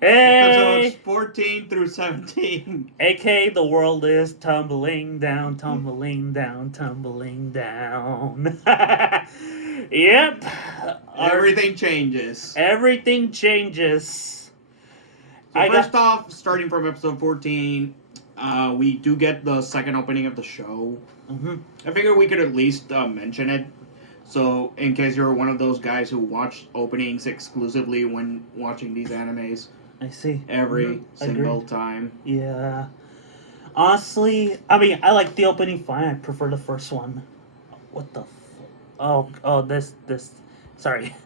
Hey! Episodes 14 through 17. AK, the world is tumbling down, tumbling down, tumbling down. Yep. Our, Everything changes. everything changes. So I first got. off, starting from episode 14, we do get the second opening of the show. Mm-hmm. I figure we could at least mention it. So, in case you're one of those guys who watch openings exclusively when watching these animes I see. every single Agreed. time. Yeah. Honestly, I mean, I like the opening fine. I prefer the first one. What the? Oh, this. Sorry,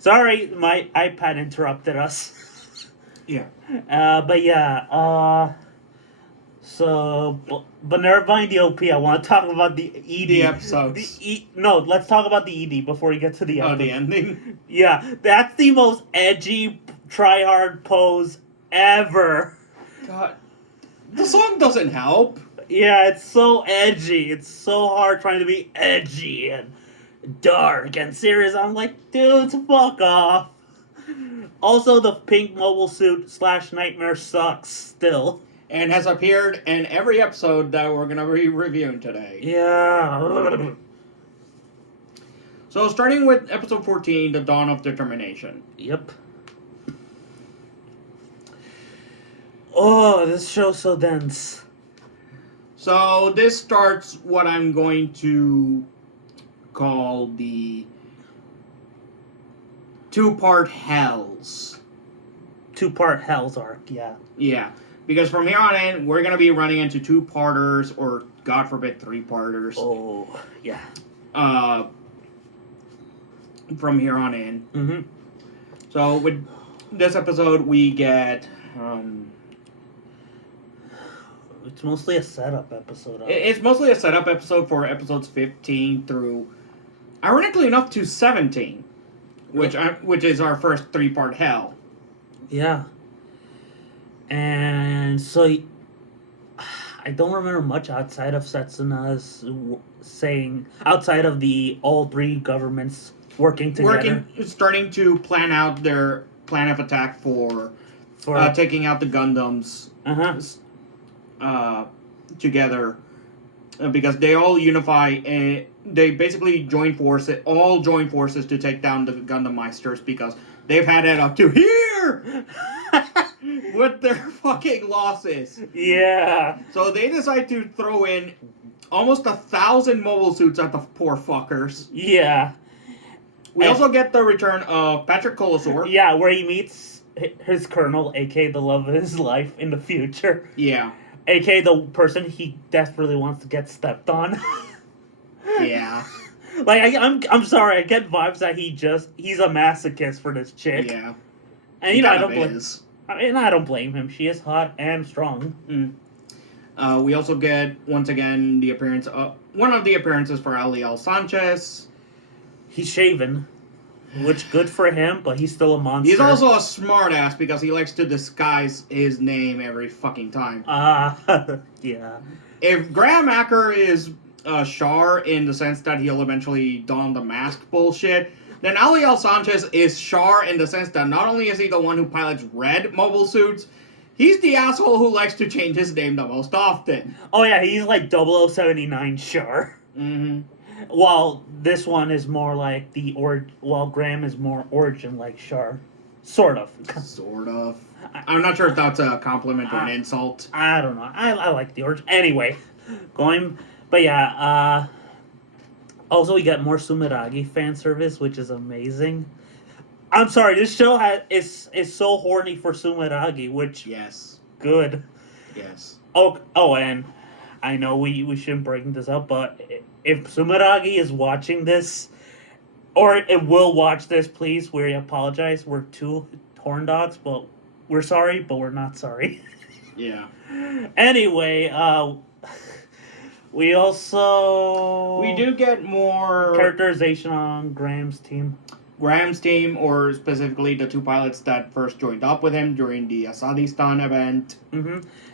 sorry. My iPad interrupted us. Yeah. But yeah. So, but never mind the OP. I want to talk about the ED. The episodes. No, let's talk about the ED before we get to the Oh, episode. the ending? Yeah, that's the most edgy try-hard pose ever. God. The song doesn't help. Yeah, it's so edgy. It's so hard trying to be edgy and dark and serious. I'm like, dudes, fuck off. Also, the pink mobile suit / nightmare sucks still. And has appeared in every episode that we're going to be reviewing today. Yeah. So, starting with episode 14, The Dawn of Determination. Yep. Oh, this show's so dense. So, this starts what I'm going to call the two-part Hells. Two-part Hell's arc, yeah. Yeah. Because from here on in, we're going to be running into two-parters, or God forbid, three-parters. Oh, yeah. From here on in. Mm-hmm. So, with this episode, we get... It's mostly a setup episode. It's mostly a setup episode for episodes 15 through, ironically enough, to 17, which is our first three-part Hell. Yeah. And so I don't remember much outside of Setsuna's saying, outside of the all three governments working together. Starting to plan out their plan of attack for taking out the Gundams together, because they all unify and they basically join forces to take down the Gundam Meisters, because they've had it up to here with their fucking losses. Yeah. So they decide to throw in almost 1,000 mobile suits at the poor fuckers. Yeah. We also get the return of Patrick Colosaur. Yeah, where he meets his colonel, aka the love of his life in the future. Yeah. aka the person he desperately wants to get stepped on. Yeah. Like, I'm sorry, I get vibes that he's a masochist for this chick. Yeah. And He I kind don't of blame. is. I don't blame him. She is hot and strong. We also get, once again, the appearance of one of the appearances for Aliel Sanchez. He's shaven, which good for him, but he's still a monster. He's also a smartass because he likes to disguise his name every fucking time. Yeah. If Graham Acker is Char in the sense that he'll eventually don the mask bullshit, then Aliel Sanchez is Char in the sense that not only is he the one who pilots red mobile suits, he's the asshole who likes to change his name the most often. Oh yeah, he's like 0079 Char. Mm-hmm. While this one is more like while Graham is more origin like Char. Sort of. Sort of. I'm not sure if that's a compliment or an insult. I don't know. I like the origin. Anyway, but yeah, also we got more Sumeragi fan service, which is amazing. I'm sorry, this show is so horny for Sumeragi, which Yes. good. Yes. Oh, and I know we shouldn't bring this up, but if Sumeragi is watching this, or it will watch this, please, we apologize. We're two horn dogs, but we're sorry, but we're not sorry. Yeah. Anyway, we do get more characterization on Graham's team. Graham's team, or specifically the two pilots that first joined up with him during the Asadistan event.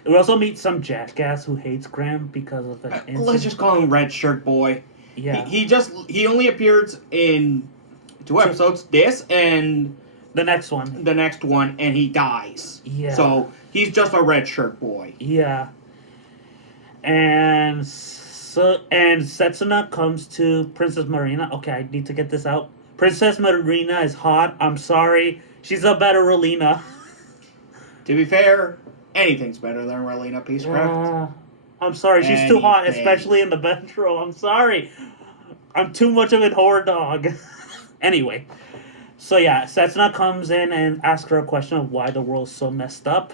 We also meet some jackass who hates Graham because of the Let's just call him Red Shirt Boy. Yeah. He only appears in 2 episodes. This and The next one. and he dies. Yeah. So he's just a red shirt boy. Yeah. And Setsuna comes to Princess Marina. Okay, I need to get this out. Princess Marina is hot. I'm sorry. She's a better Relina. To be fair, anything's better than Relina Peacecraft. I'm sorry. She's too hot, especially in the bedroom. I'm sorry. I'm too much of a horror dog. Anyway. So yeah, Setsuna comes in and asks her a question of why the world's so messed up.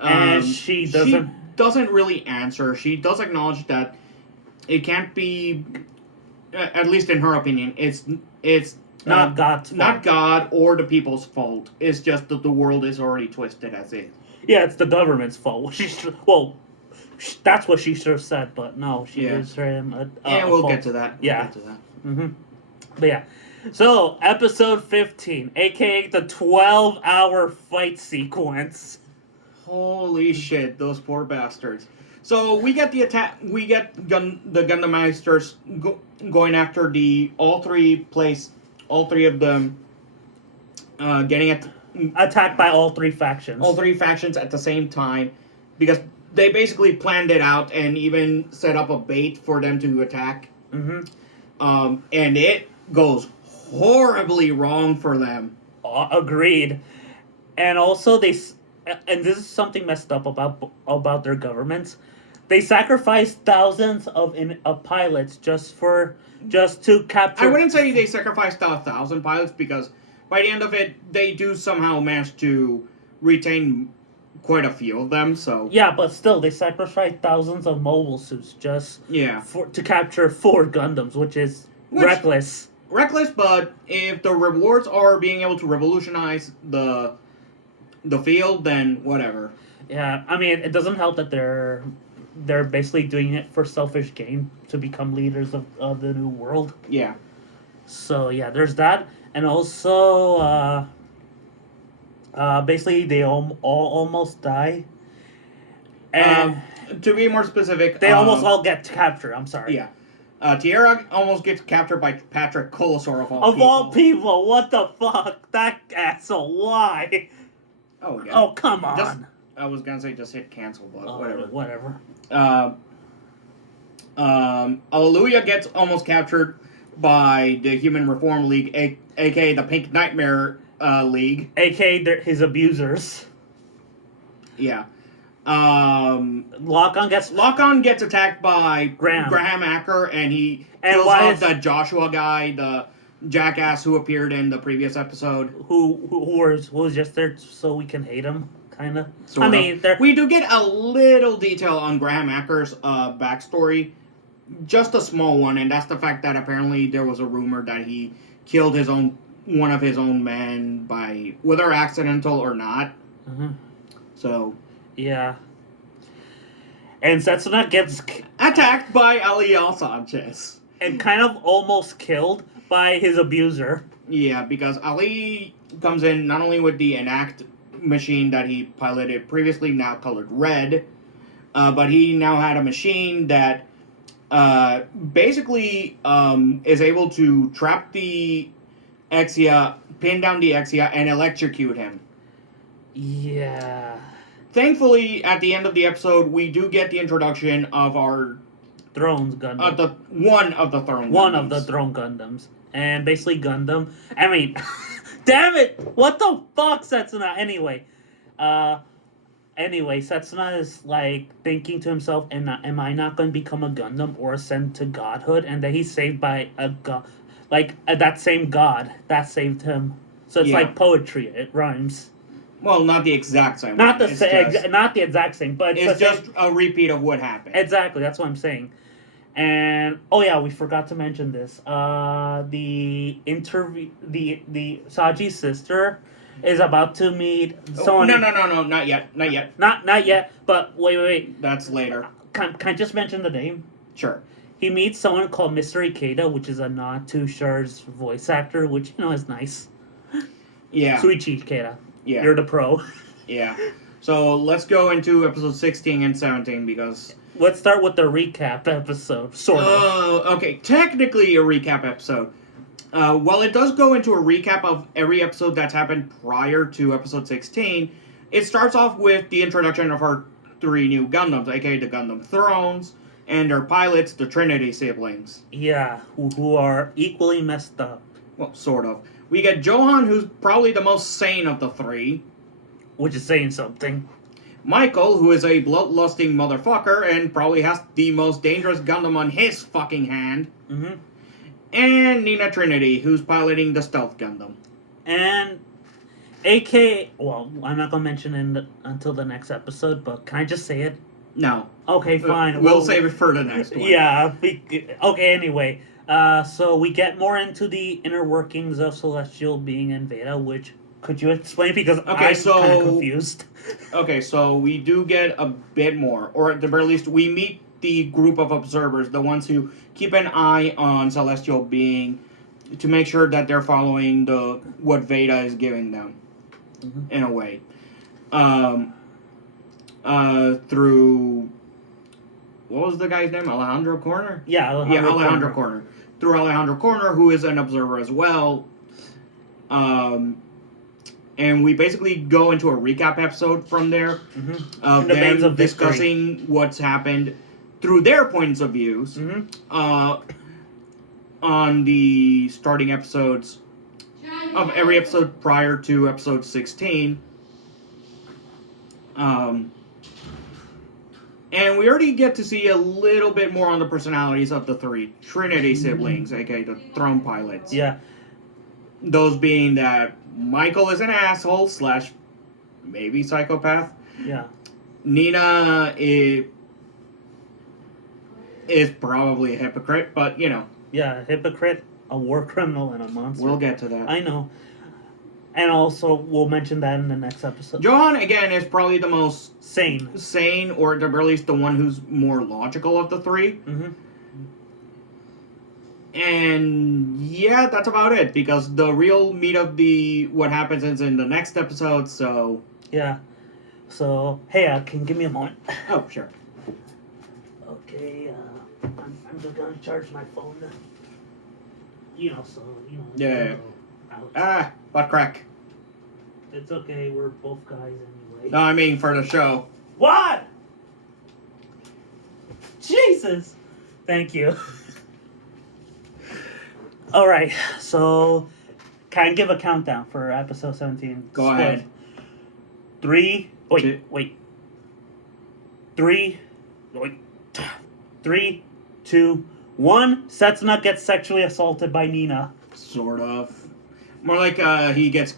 And she doesn't really answer. She does acknowledge that it can't be, at least in her opinion, it's not God's fault. Not God or the people's fault. It's just that the world is already twisted as is. Yeah, it's the government's fault. That's what she should have said, but no, she gives him we'll fault. get to that. Mm-hmm. But yeah. So, episode 15, aka the 12-hour fight sequence. Holy shit, those poor bastards. So we get the attack. We get the Gundam Meisters going after all three of them, getting attacked by all three factions. All three factions at the same time, because they basically planned it out and even set up a bait for them to attack. Mm-hmm. And it goes horribly wrong for them. Agreed. And also and this is something messed up about their governments. They sacrifice thousands of pilots just to capture. I wouldn't say they sacrificed 1,000 pilots, because by the end of it, they do somehow manage to retain quite a few of them. So yeah, but still, they sacrificed thousands of mobile suits just to capture 4 Gundams, which is reckless. Reckless, but if the rewards are being able to revolutionize the field, then whatever. Yeah, I mean, it doesn't help that they're basically doing it for selfish gain to become leaders of the new world. Yeah. So yeah, there's that, and also basically they all almost die. And to be more specific, they almost all get captured. I'm sorry. Yeah. Tierra almost gets captured by Patrick Colasor of all people. Of all people, what the fuck? That asshole, why? Oh, yeah. Oh, come on. I was gonna say just hit cancel, but Whatever. Alleluia gets almost captured by the Human Reform League, aka the Pink Nightmare League. Aka his abusers. Yeah. Lock-On gets attacked by Graham Acker, and he kills off the Joshua guy, the jackass who appeared in the previous episode. Who was just there so we can hate him, kind of. I mean, we do get a little detail on Graham Acker's backstory, just a small one, and that's the fact that apparently there was a rumor that he killed one of his own men whether accidental or not. Mm-hmm. So. Yeah. And Setsuna gets attacked by Aliel Sanchez. And kind of almost killed by his abuser. Yeah, because Ali comes in not only with the Enact machine that he piloted previously, now colored red, but he now had a machine that basically is able to trap the Exia, pin down the Exia, and electrocute him. Yeah. Thankfully, at the end of the episode, we do get the introduction of our Thrones Gundam. One of the Throne Gundams. And basically Gundam. I mean, damn it! What the fuck, Setsuna? Anyway, Setsuna is like thinking to himself, am I not going to become a Gundam or ascend to godhood? And then he's saved by a god, that same god that saved him. So it's like poetry. It rhymes. Well, not the exact same. Not the exact same, but it's just a repeat of what happened. Exactly, that's what I'm saying. And we forgot to mention this. The Saji's sister is about to meet someone. No, not yet. Not yet. But wait. That's later. Can I just mention the name? Sure. He meets someone called Mr. Ikeda, which is a nod to Char's voice actor, which is nice. Yeah. Suichi Ikeda. Yeah. You're the pro. Yeah. So let's go into episode 16 and 17 because... Let's start with the recap episode, sort of. Okay. Technically a recap episode. While it does go into a recap of every episode that's happened prior to episode 16, it starts off with the introduction of our 3 new Gundams, aka the Gundam Thrones, and their pilots, the Trinity siblings. Yeah, who are equally messed up. Well, sort of. We get Johan, who's probably the most sane of the 3. Which is saying something. Michael, who is a bloodlusting motherfucker and probably has the most dangerous Gundam on his fucking hand. Mm-hmm. And Nina Trinity, who's piloting the Stealth Gundam. And AK, well, I'm not gonna mention it until the next episode, but can I just say it? No. Okay, fine. We'll save it for the next one. Yeah. Okay. Anyway, so we get more into the inner workings of Celestial being in Veda, which could you explain because I'm kind of confused. Okay, so we do get a bit more, or at the very least, we meet the group of observers, the ones who keep an eye on Celestial being, to make sure that they're following what Veda is giving them, in a way. Through, what was the guy's name? Alejandro Corner? Yeah, Alejandro Corner. Through Alejandro Corner, who is an observer as well. And we basically go into a recap episode from there of them discussing what's happened through their points of views on the starting episodes of every episode prior to episode 16. And we already get to see a little bit more on the personalities of the 3 Trinity siblings, aka the Throne pilots. Yeah. Those being that Michael is an asshole / maybe psychopath. Yeah. Nina is probably a hypocrite, but you know. Yeah, a hypocrite, a war criminal, and a monster. We'll get to that. I know. And also, we'll mention that in the next episode. Johan, again, is probably the most sane, or at the very least the one who's more logical of the 3. Mm-hmm. And yeah, that's about it, because the real meat of what happens is in the next episode, so... Yeah. So, hey, can you give me a moment? Oh, sure. Okay, I'm just gonna charge my phone. Yeah. Ouch. Butt crack. It's okay, we're both guys anyway. No, I mean for the show. What? Jesus! Thank you. Alright, so can I give a countdown for episode 17? Go ahead. 3, wait. 3, 2, 1. Setsuna gets sexually assaulted by Nina. Sort of. More like he gets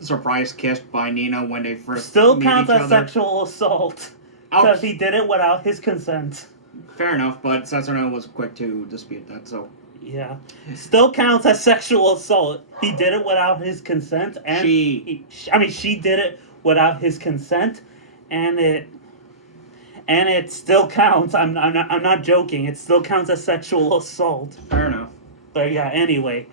surprise kissed by Nina when they first Still meet counts each as other. sexual assault. Because he did it without his consent. Fair enough, but Setsuna was quick to dispute that, so... Yeah. Still counts as sexual assault. He did it without his consent, and she did it without his consent, and it still counts. I'm not joking. It still counts as sexual assault. Fair enough. But yeah, anyway.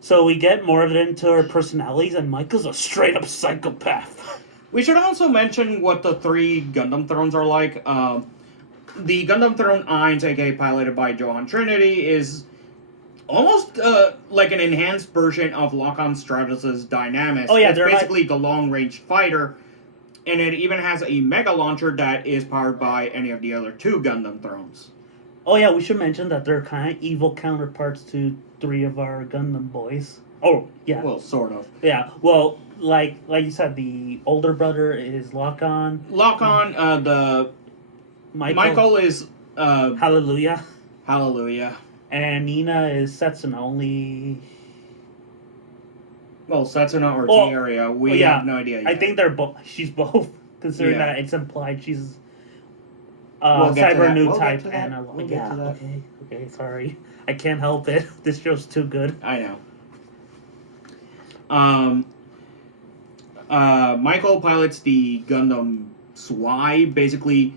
So we get more of it into her personalities, and Michael's a straight up psychopath. We should also mention what the 3 Gundam Thrones are like. The Gundam Throne 1, aka piloted by Johan Trinity, is almost like an enhanced version of Lock-On Stratus' Dynamis. Oh yeah, it's basically the long-range fighter, and it even has a mega launcher that is powered by any of the other 2 Gundam Thrones. Oh yeah, we should mention that they're kind of evil counterparts to 3 of our Gundam boys. Oh yeah. Well, sort of. Yeah. Well, like you said, the older brother is Lock-On. Lock-On. The Michael is Hallelujah. Hallelujah. And Nina is Setsuna, only... Well, Setsuna or T-Area, we have no idea yet. I think they're both. She's both, considering that it's implied she's we'll cyber new type. We'll get to that. Okay, sorry. I can't help it. This show's too good. I know. Michael pilots the Gundam Zwei. Basically,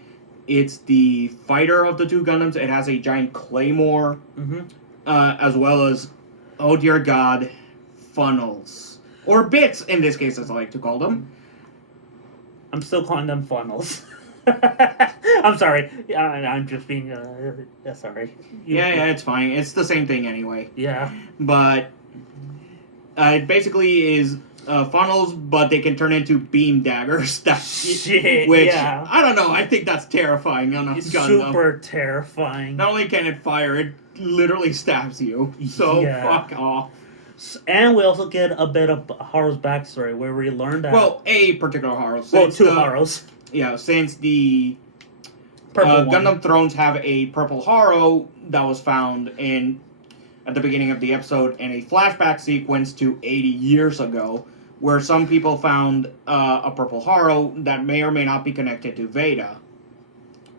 it's the fighter of the 2 Gundams. It has a giant claymore, as well as, oh dear God, funnels. Or bits, in this case, as I like to call them. I'm still calling them funnels. I'm sorry. I'm just being, sorry. Yeah, it's fine. It's the same thing anyway. Yeah. But It basically is funnels, but they can turn into beam daggers. Which yeah. I don't know. I think that's terrifying on a It's Gundam. super terrifying. Not only can it fire, it literally stabs you. So Yeah. fuck off. And we also get a bit of Haru's backstory where we learn that. Well, a particular Haru. Well, two Harus. Yeah, since the Purple one. Gundam Thrones have a purple Haru that was found at the beginning of the episode in a flashback sequence to 80 years ago, where some people found a purple Haru that may or may not be connected to Veda,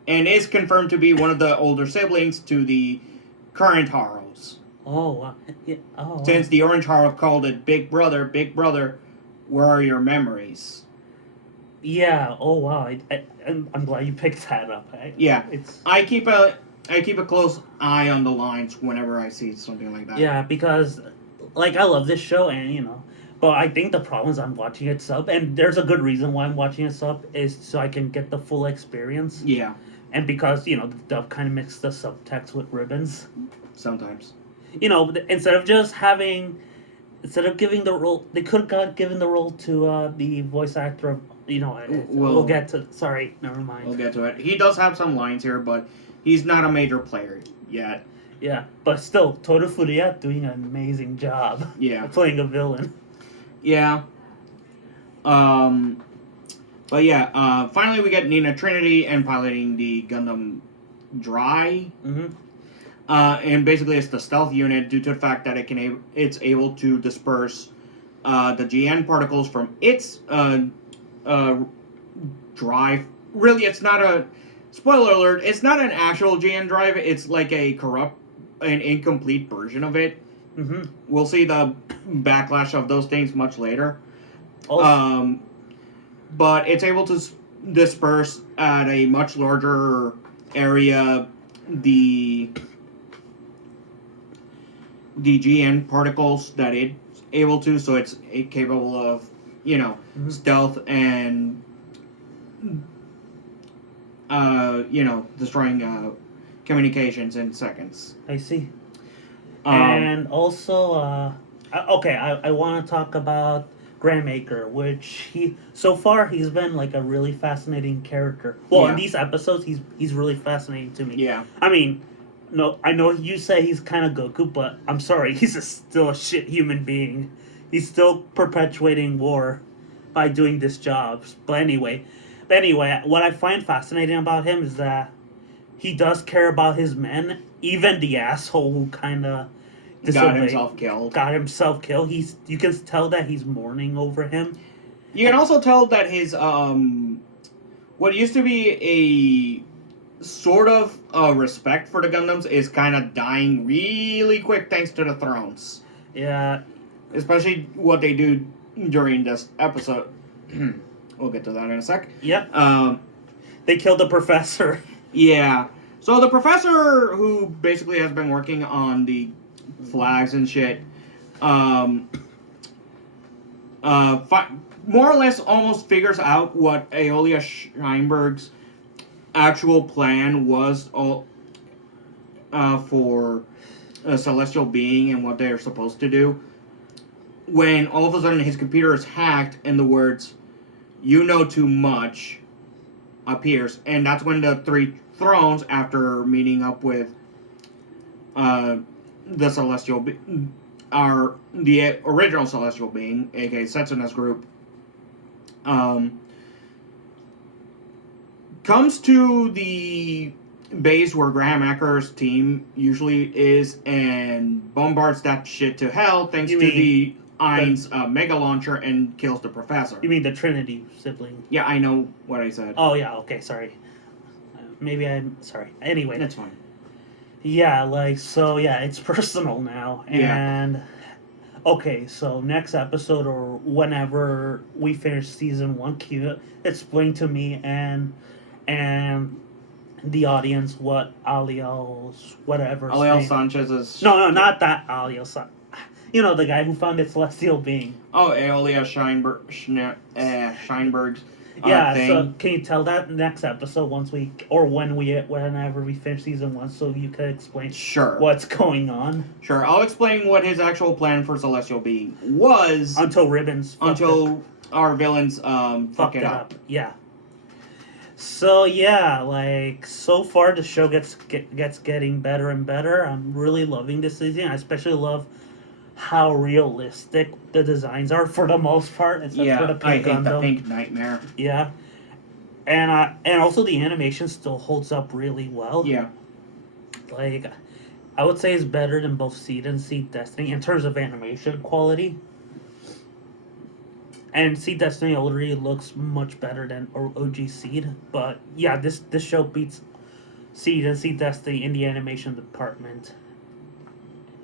and is confirmed to be one of the older siblings to the current Harus. Oh, wow. Yeah. Oh, wow. Since the orange Haru called it Big Brother, where are your memories? Yeah. Oh, wow. I'm glad you picked that up. Yeah. It's I keep a close eye on the lines whenever I see something like that. yeah, because like I love this show, and but I think the problem is I'm watching it sub, and there's a good reason why I'm watching it sub is so I can get the full experience. Yeah. And because the dub kind of mixed the subtext with ribbons. Sometimes. Instead of giving the role, they could have given the role to the voice actor of. We'll get to. Sorry, never mind. We'll get to it. He does have some lines here, but he's not a major player yet. Yeah, but still, Toru Furuya doing an amazing job. Yeah. Playing a villain. Yeah. But yeah, finally we get Nina Trinity and piloting the Gundam Dry. Mm-hmm. And basically it's the stealth unit due to the fact that it's able to disperse the GN particles from its drive. Really, it's not a... Spoiler alert, it's not an actual GN drive, it's like an incomplete version of it. Mm-hmm. We'll see the backlash of those things much later. Also, But it's able to disperse at a much larger area the GN particles that it's able to, so it's capable of, stealth and, destroying communications in seconds. I see. And also, I want to talk about Grandmaker, which so far he's been like a really fascinating character. Well, in these episodes, he's really fascinating to me. Yeah. I mean, no, I know you say he's kind of Goku, but I'm sorry, he's still a shit human being. He's still perpetuating war by doing this job. But anyway, what I find fascinating about him is that he does care about his men, even the asshole who kind of got himself killed. You can tell that he's mourning over him. You can also tell that his what used to be a sort of respect for the Gundams is kind of dying really quick thanks to the Thrones. Yeah. Especially what they do during this episode. We'll get to that in a sec. Yep. They killed the professor. Yeah. So the professor, who basically has been working on the flags and shit, more or less almost figures out what Aeolia Scheinberg's actual plan was for a celestial being and what they are supposed to do, when all of a sudden his computer is hacked and the words, "You know too much," appears. And that's when the three thrones, after meeting up with the celestial are the original celestial being, aka Setsuna's group, comes to the base where Graham Acker's team usually is and bombards that shit to hell thanks to the Ein's mega launcher and kills the professor. You mean the Trinity sibling? Yeah, I know what I said. Oh yeah, okay, sorry. Maybe I'm sorry. Anyway, that's fine. Yeah, it's personal now. And okay, so next episode or whenever we finish season 1, can you explain to me and the audience what Aliel Sanchez's... No, not that Aliel Sanchez. You know, the guy who founded Celestial Being. Oh, Aeolia Scheinberg's Yeah, thing. so can you tell that next episode whenever we finish season 1, so you could explain Sure. what's going on Sure. I'll explain what his actual plan for Celestial Being was until Ribbons until our villains fuck it up. Yeah. So yeah, like so far the show gets getting better and better. I'm really loving this season. I especially love how realistic the designs are for the most part, except for the I pink hate the Gundam. pink nightmare. Yeah, and also the animation still holds up really well. Yeah. Like, I would say it's better than both Seed and Seed Destiny in terms of animation quality. And Seed Destiny already looks much better than OG Seed, but yeah, this show beats Seed and Seed Destiny in the animation department.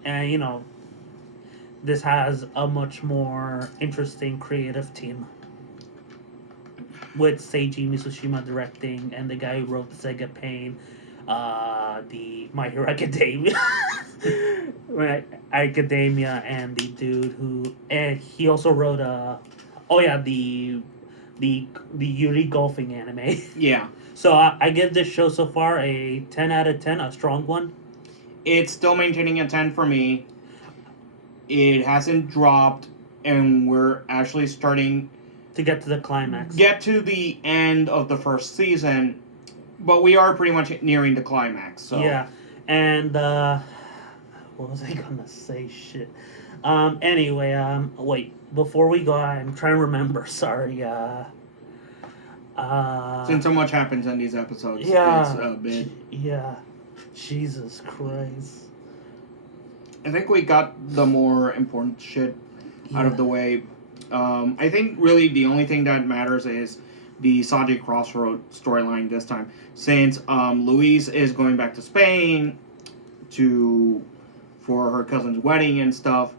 And you know, this has a much more interesting creative team with Seiji Mitsushima directing and the guy who wrote Sega Pain, the My Hero Academia, Academia, and the dude who and he also wrote the Yuri golfing anime. Yeah. So I give this show so far a 10 out of 10, a strong one. It's still maintaining a 10 for me. It hasn't dropped, and we're actually starting to get to the climax. Get to the end of the first season, but we are pretty much nearing the climax. So yeah, and what was I gonna say? Shit. Anyway, wait. Before we go, I'm trying to remember. Sorry. Since so much happens in these episodes, yeah, it's a bit. Yeah. Jesus Christ. I think we got the more important shit out of the way. I think really the only thing that matters is the Saji Crossroad storyline this time, since Louise is going back to Spain for her cousin's wedding and stuff,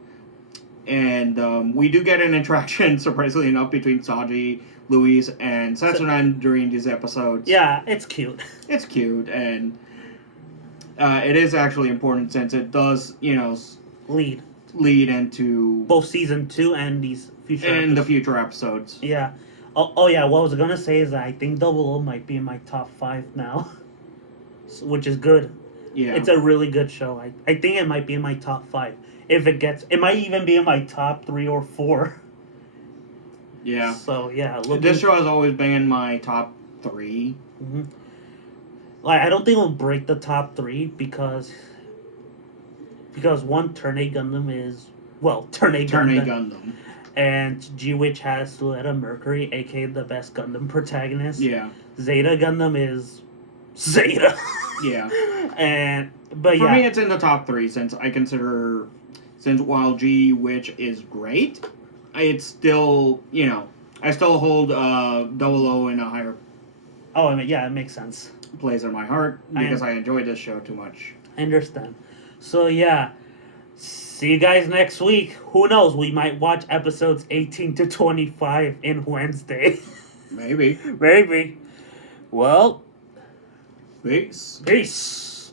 and we do get an interaction, surprisingly enough, between Saji, Louise, and Setsunan during these episodes. Yeah, it's cute. It's cute, and it is actually important since it does, lead into both season 2 and these the future episodes. Yeah. Oh yeah. What I was gonna say is that I think Double O might be in my top 5 now, which is good. Yeah. It's a really good show. I think it might be in my top 5. If it might even be in my top 3 or 4. Yeah. So yeah, this show has always been in my top 3. Mm-hmm. Like, I don't think it'll break the top 3 because one, Turn A Gundam is Turn A Gundam, and G-Witch has Suletta Mercury, aka the best Gundam protagonist. Yeah. Zeta Gundam is Zeta. Yeah. But for me, it's in the top 3 since while G-Witch is great, it's still I still hold Double O in a higher. Oh, I mean, yeah, it makes sense. Place in my heart because I enjoy this show too much. I understand. So yeah, see you guys next week. Who knows? We might watch episodes 18 to 25 in Wednesday. Maybe. Maybe. Well. Peace. Peace.